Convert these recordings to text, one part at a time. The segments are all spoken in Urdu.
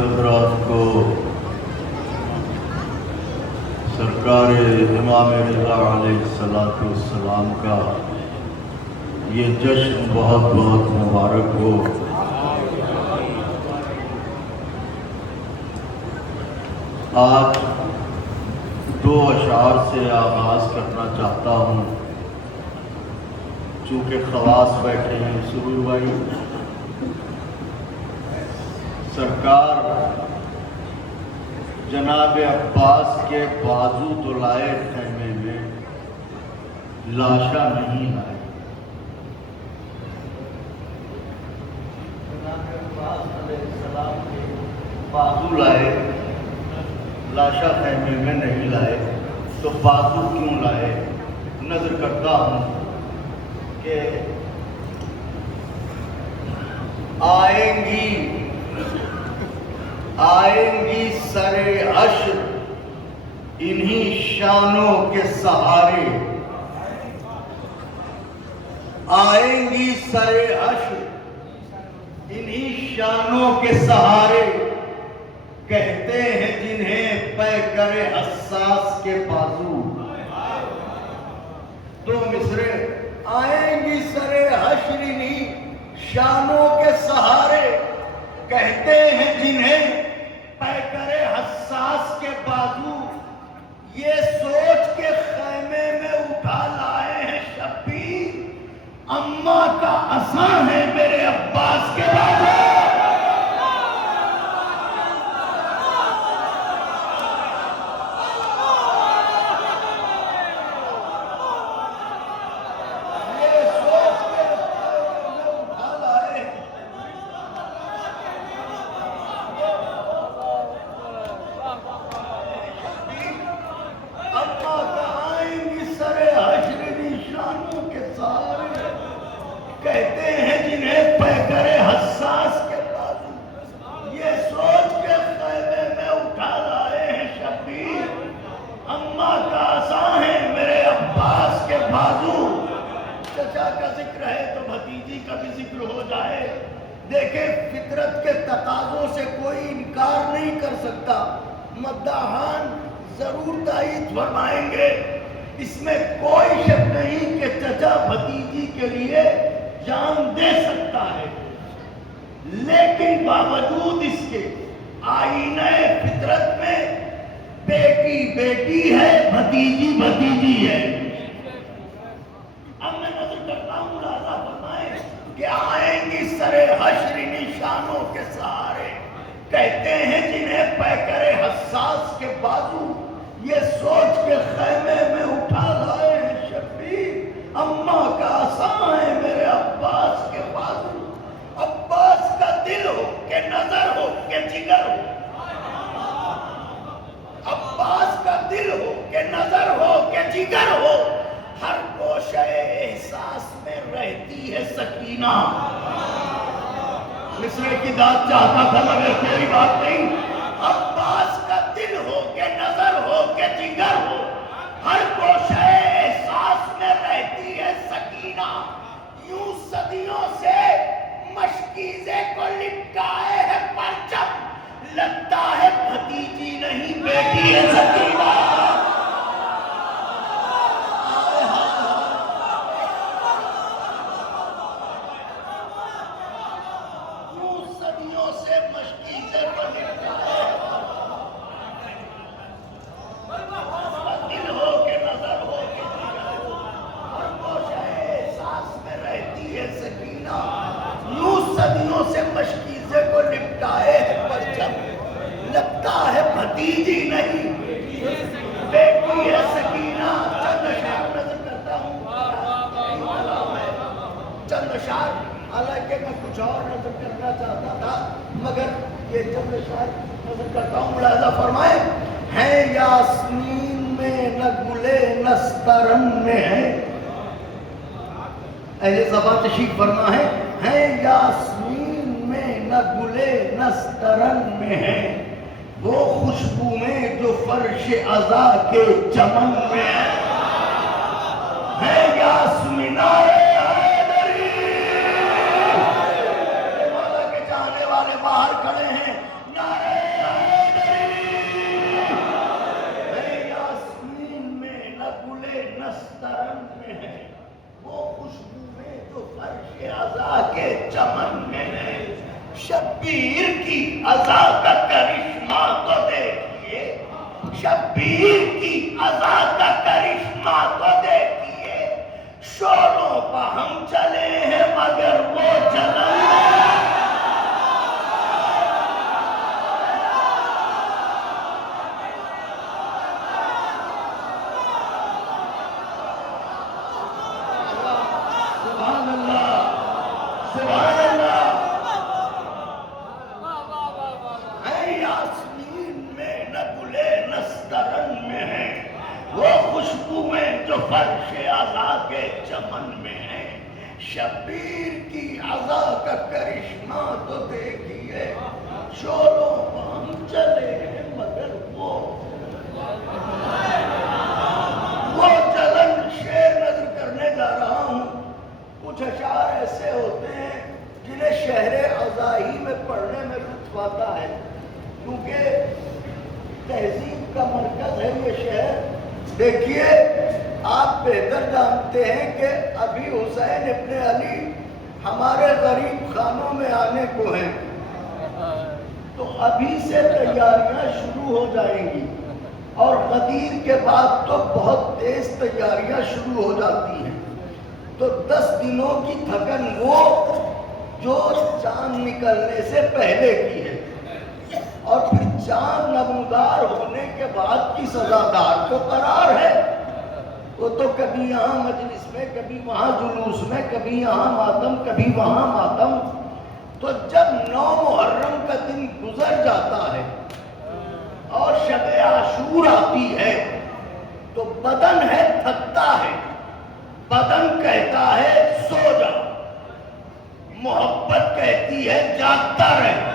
حضرات کو سرکار امام رضا علیہ السلام کا یہ جشن بہت بہت مبارک ہو۔ آج دو اشعار سے آغاز کرنا چاہتا ہوں، چونکہ خواص بیٹھے ہیں سرور بھائی۔ سرکار جناب عباس کے بازو تو لائے خیمے میں، لاشا نہیں لائے۔ جناب عباس علیہ السلام کے بازو لائے، لاشا خیمے میں نہیں لائے، تو بازو کیوں لائے؟ نظر کرتا ہوں کہ آئیں گی سر عشر انہی شانوں کے سہارے، آئیں گی سر عشر انہی شانوں کے سہارے، کہتے ہیں جنہیں پیکر حساس کے بازو۔ دو مصرے، آئیں گی سر حشر انہی شانوں کے سہارے، کہتے ہیں جنہیں پیکر حساس کے بازو، یہ سوچ کے خیمے میں اٹھا لائے ہیں شبیر، اماں کا عصا ہے میرے عباس کے بازو۔ کہتے ہیں جنہیں پیکر حساس کے بازو، یہ سوچ کے خیمے میں اٹھا لائے ہیں شبیر، اماں کا عصا ہے میرے عباس کے بازو۔ چچا کا ذکر ہے تو بھتیجی کا بھی ذکر ہو جائے۔ دیکھیں، فطرت کے تقاضوں سے کوئی انکار نہیں کر سکتا، مداحان ضرور تائید فرمائیں گے، اس میں کوئی شک نہیں کہ چچا بھتیجی کے لیے جان دے سکتا ہے، لیکن باوجود اس کے آئینہ فطرت میں بیٹی بیٹی ہے، بھتیجی بھتیجی ہے۔ اب میں نظر کرتا ہوں، ملاحظہ فرمائیں کہ آئیں گی سر حشر نشانوں کے سہارے، کہتے ہیں جنہیں پیکر حساس کے بازو، یہ سوچ کے خیمے میں اٹھا لائے ہیں شبیر، اماں کا عصا ہے میرے عباس کے بازو۔ عباس کا دل ہو کہ نظر ہو کہ جگر ہو، عباس کا دل ہو کہ نظر ہو کہ جگر ہو، ہر گوشہ احساس میں رہتی ہے سکینہ۔ مصرے کی داد چاہتا تھا مگر کوئی بات نہیں۔ عباس کا دل ہو کہ نظر ہو کہ جگر ہو، ہر گوشہ احساس میں رہتی ہے سکینہ، یوں صدیوں سے مشکیزے کو لٹکائے ہے پرچم، لگتا ہے بھتیجی نہیں بیٹی ہے سکینہ۔ یوں صدیوں سے مشکیزے کو لٹکائے ہے، دل ہو کہ نظر ہو کہ جگر ہو، ہر گوشہ احساس میں رہتی ہے سکینہ، یوں صدیوں سے مشکیزے کو لپٹائے ہے پرچم، لگتا ہے بھتیجی نہیں بیٹی ہے سکینہ۔ چند اشعار نظر کرتا ہوں، چند اشعار، حالانکہ میں کچھ اور نظر کرنا چاہتا تھا مگر یہ چند اشعار نظر کرتا ہوں، ملاحظہ فرمائیں۔ ہیں یاسمین میں نہ گلے نسترن میں ہے، اہل زباں تشریف فرما ہے، ہیں یاسمین میں نہ گلے نسترن میں ہے، وہ خوشبو میں جو فرش عزا کے چمن میں ہے یاسمین حیدری۔ مولا کے چاہنے والے باہر کھڑے ہیں، نعرہ شبیر کی عزا کا کرشمہ تو دیکھیے، شولوں پہ ہم چلے ہیں مگر وہ جلن جو فرش عزا کے چمن میں ہے۔ شبیر کی عزا کا کرشمہ تو دیکھیے، شولوں پہ ہم چلے ہیں مگر وہ جلن۔ شعر نظر کرنے جا رہا ہوں، کچھ اشعار ایسے ہوتے ہیں جنہیں شہر عزا ہی میں پڑھنے میں لطف آتا ہے، کیونکہ تہذیب کا مرکز ہے یہ شہر۔ دیکھیے، آپ بہتر جانتے ہیں کہ ابھی حسین ابن علی ہمارے غریب خانوں میں آنے کو ہیں، تو ابھی سے تیاریاں شروع ہو جائیں گی، اور غدیر کے بعد تو بہت تیز تیاریاں شروع ہو جاتی ہیں۔ تو 10 دنوں کی تھکن وہ جو چاند نکلنے سے پہلے کی ہے، اور پھر چاند نمودار ہونے کے بعد کی سزادار تو قرار ہے۔ وہ تو کبھی یہاں مجلس میں، کبھی وہاں جلوس میں، کبھی یہاں ماتم، کبھی وہاں ماتم۔ تو جب 9 محرم کا دن گزر جاتا ہے اور شب عاشور آتی ہے تو بدن ہے تھکتا ہے، بدن کہتا ہے سو جا، محبت کہتی ہے جاگتا رہ۔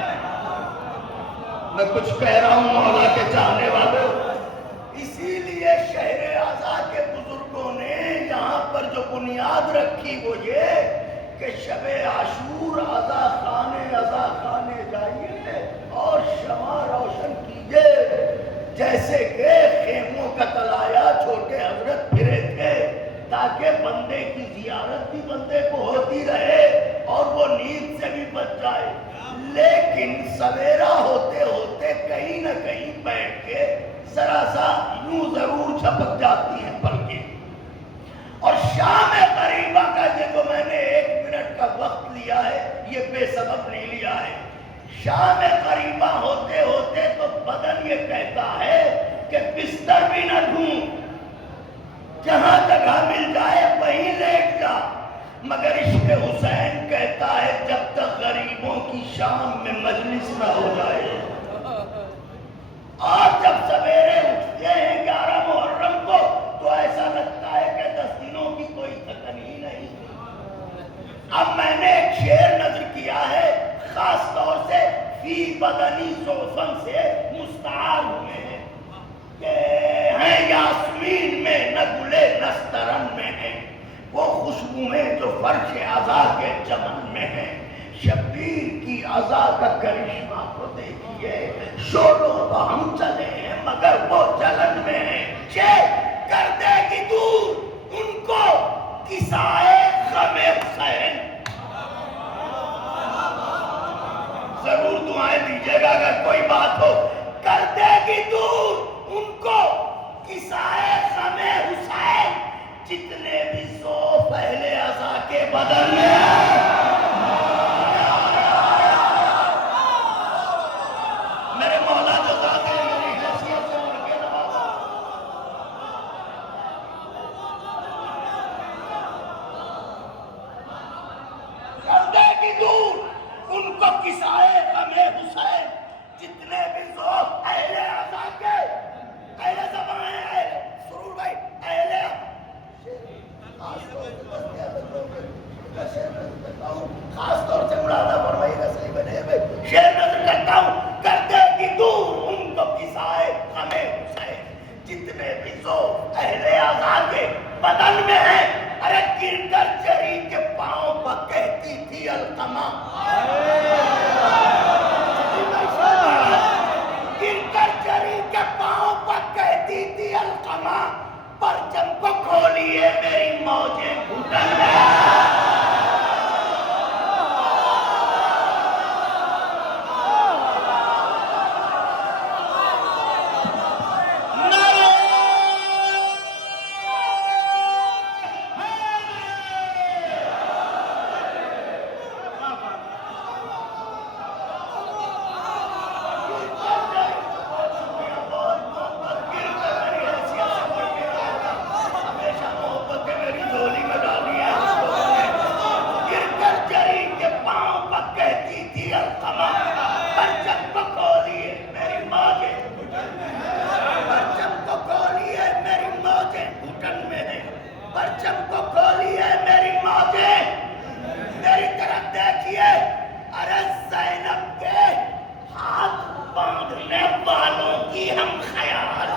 میں کچھ کہہ رہا ہوں مولا کے چاہنے والوں، اسی لیے شہر عزا کے بزرگوں نے یہاں پر جو بنیاد رکھی وہ یہ کہ شب عاشور عزا خانے جائیے اور شمع روشن کیجئے، جیسے کہ خیموں کا طلایہ چھوٹے حضرت پھرے تھے، تاکہ بندے کی زیارت بھی بندے کو ہوتی رہے اور وہ نیند سے بھی بچ جائے۔ لیکن سویرا ہوتے ہوتے کہیں نہ کہیں بیٹھ کے ذرا سا یوں ضرور چھپک جاتی ہیں پلکیں۔ اور شام قریبہ کا یہ جو میں نے 1 منٹ کا وقت لیا ہے، یہ بے سبب نہیں لیا ہے۔ شام قریبہ ہوتے ہوتے تو بدن یہ کہتا ہے کہ بستر بھی نہ ڈھونڈ، جہاں جگہ مل جائے وہیں لیٹ جا، مگر عشق حسین کہتا ہے جب تک غریبوں کی شام میں مجلس نہ ہو جائے۔ اور جب سویرے اٹھتے ہیں 11 محرم کو تو ایسا لگتا ہے کہ 10 دنوں کی کوئی تھکن ہی نہیں۔ اب میں نے ایک شعر نظر کیا ہے، خاص طور سے فی بدنی زوفن سے مستعار ہوئے ہیں، کہ ہیں یاسمین میں نہ گلے نسترن میں ہیں، وہ خوشبوئیں جو فرش عزا کے چمن میں ہیں۔ شبیر کی عزا کا کرشمہ کو دیکھیے، شولوں پہ ہم چلے ہیں مگر وہ جلن میں ہیں۔ کر دے گی دور ان کو کسائے غم حسین۔ ضرور دعائیں دیجیے گا اگر کوئی بات ہو۔ کر دے گی دور ان کو کسائے غم حسین، جتنے بھی ذوق اہل عزا کے بدن میں ہیں۔ میرے مولا جو ذات ہے میری حیثیت سے مل کے نوازا۔ کر دے گی دور ان کو کسائے غم حسین، جتنے بھی ذوق اہل عزا کے، اہل زبان ہیں، سرور بھائی، اہل خاص طور سے مرادہ فرمائی رسائی بنے ہوئے شعر نظر کرتا ہوں۔ کر دے گی دور ان کو کسائے غم حسین، جتنے بھی ذوق اہل عزا کے بدن میں ہیں۔ ارے گر کر چری کے پاؤں پر کہتی تھی القمہ، گر کر چری کے پاؤں پر کہتی تھی القمہ، پرچم کو کھولیے میری موجیں گھٹن میں۔ سننے والوں کی ہم خیال